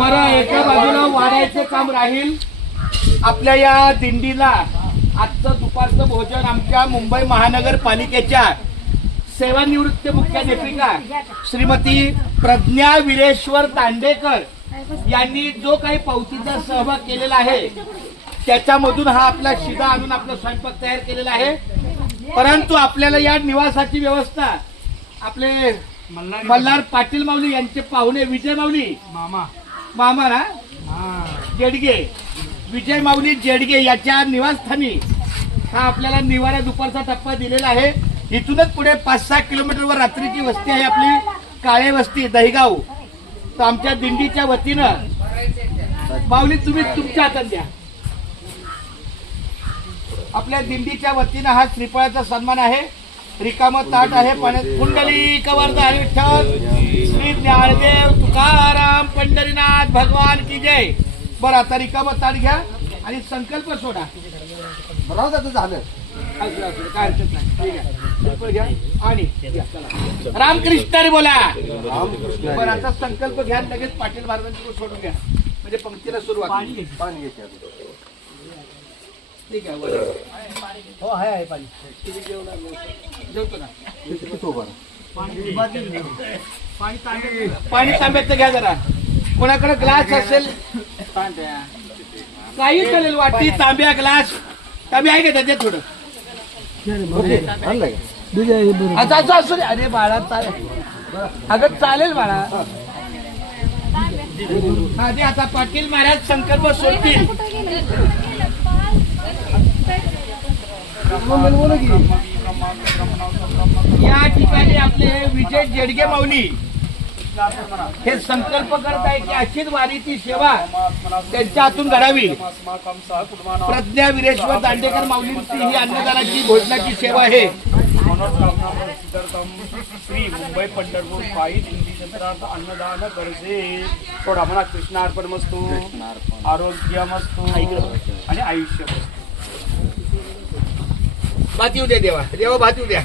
बरं, एका बाजूला वाढायचं काम राहील. आपल्या या दिंडीला आजचं दुपारचं भोजन आमच्या मुंबई महानगरपालिकेच्या सेवानिवृत्त मुख्याध्यापिका श्रीमती प्रज्ञा विरेश्वर दांडेकर यांनी जो काही पावतीचा सहभाग केलेला आहे त्याच्यामधून हा आपला शिदा आणून आपला स्वयंपाक तयार केलेला आहे. परंतु आपल्याला या निवासाची व्यवस्था आपले मल्हार पाटील माऊली यांचे पाहुणे विजय माऊली मामा ना जेडगे, विजय माऊली जेडगे याच्या निवासस्थानी हा आपल्याला निवारा दुपारचा टप्पा दिलेला आहे. इथूनच पुढे 5-6 किलोमीटरवर रात्रीची वस्ती आहे आपली काळे वस्ती दहीगाव. तर आमच्या दिंडीच्या वतीनं माऊली तुम्ही तुमच्या हातात द्या. आपल्या दिंडीच्या वतीनं हा श्रीफळाचा सन्मान आहे. रिकामं ताट आहे. कुंडली कवरदा विठ्ठल श्री ज्ञानदेव तुकाराम पंढरीनाथ भगवान की जय. बरं, आता रिकामं ताट घ्या आणि संकल्प सोडा. बरोबर झालं. काय हरकत नाही. ठीक आहे, श्रीफळ घ्या आणि रामकृष्ण बोला. बरं, आता संकल्प घ्या. लगेच पाटील महाराजांची सोडून घ्या म्हणजे पंक्तीला सुरुवात. पाणी घ्यायचं. ठीक आहे. हो आहे पाणी. जेवतो ना. पाणी तांब्यात घ्या जरा. कोणाकडे ग्लास असेल काही चालेल, वाटी तांब्या ग्लास तांब्या आहे का त्याच्यात थोडं आता असू दे. अरे बाळा चालेल, अगं चालेल बाळा. आधी आता पाटील महाराज संकल्प सोडतील. या ठिकाणी आपले विजय जेडगे माऊली हे संकल्प करत आहे की अशीच वारीची सेवा त्यांच्या हातून घडावी. प्रज्ञा विरेश्वर दांडेकर माऊलींची ही अन्नदानाची भोजनाची सेवा आहे. श्री मुंबई पंढरपूर पायी दिंडी क्षेत्रात अन्नदान करते. थोडा म्हणा कृष्णार्पण मस्तू, आरोग्य मस्तू आणि आयुष्य मस्तू. भात येऊ द्या देवा, देवा भात येऊ द्या.